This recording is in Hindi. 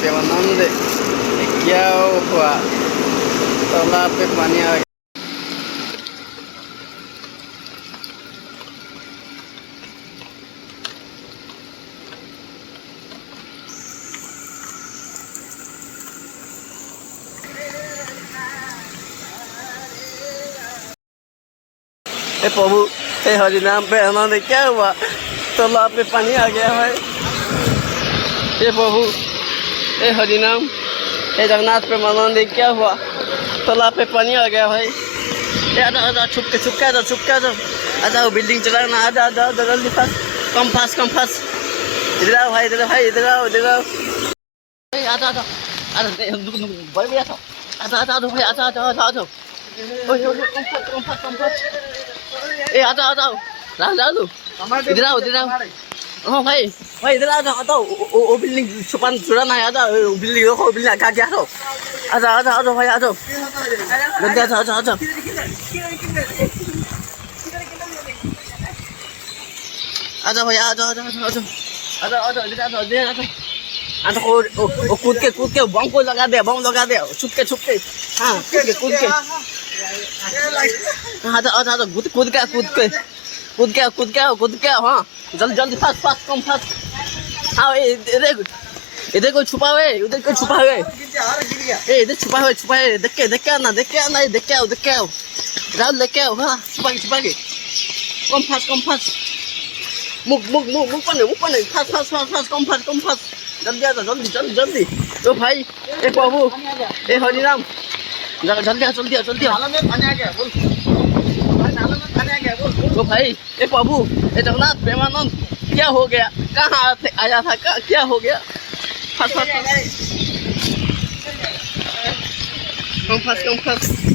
प्रेमानंद क्या हुआ? तालाब पे पानी आ गया। हे प्रभु, हे हरि नाम पे आनंद क्या हुआ? तालाब पे पानी आ गया है। हे प्रभु, हे हरि नाम, हे जगन्नाथ पे आनंद क्या हुआ? तालाब पे पानी आ गया है। ये आजा आजा, छुप के आजा, आजा बिल्डिंग चला ना, आजा आजा आजा जल्दी फास्ट, कम फास्ट। इधर आओ भाई, इधर आओ। आजा आजा भाई भैया, आजा भाई, आजा। ओए कम फास्ट। ए आजा राजू, इधर आओ। हाँ भाई इधर आजा। वो बिल्डिंग छुड़ाना है। आजा, वो बिल्डिंग देखो, बिल्डिंग आगे क्या हो? आजा भाई, आजा जल्दी, आजा। आजा भाई, आजा इधर आजा। वो कूद के बम लगा दे, छुप के। हाँ कूद के। आजा कूद के। हाँ जल्दी फास्ट, कम फास्ट। हाँ इधर कोई छुपा हुए, उधर कोई छुपा हुए। इधर छुपा हुए। देख के आना। राहुल देख के आओ। हाँ छुपा के। Come fast. मुख पने फास्ट, कम फास्ट। जल्दी। तो भाई, ए प्रभु, ए हरि नाम, जल्दी आ। तो भाई, ए प्रभु, ए जगन्नाथ प्रेमानंद क्या हो गया? कहाँ आया था? क्या हो गया? Fast, come fast.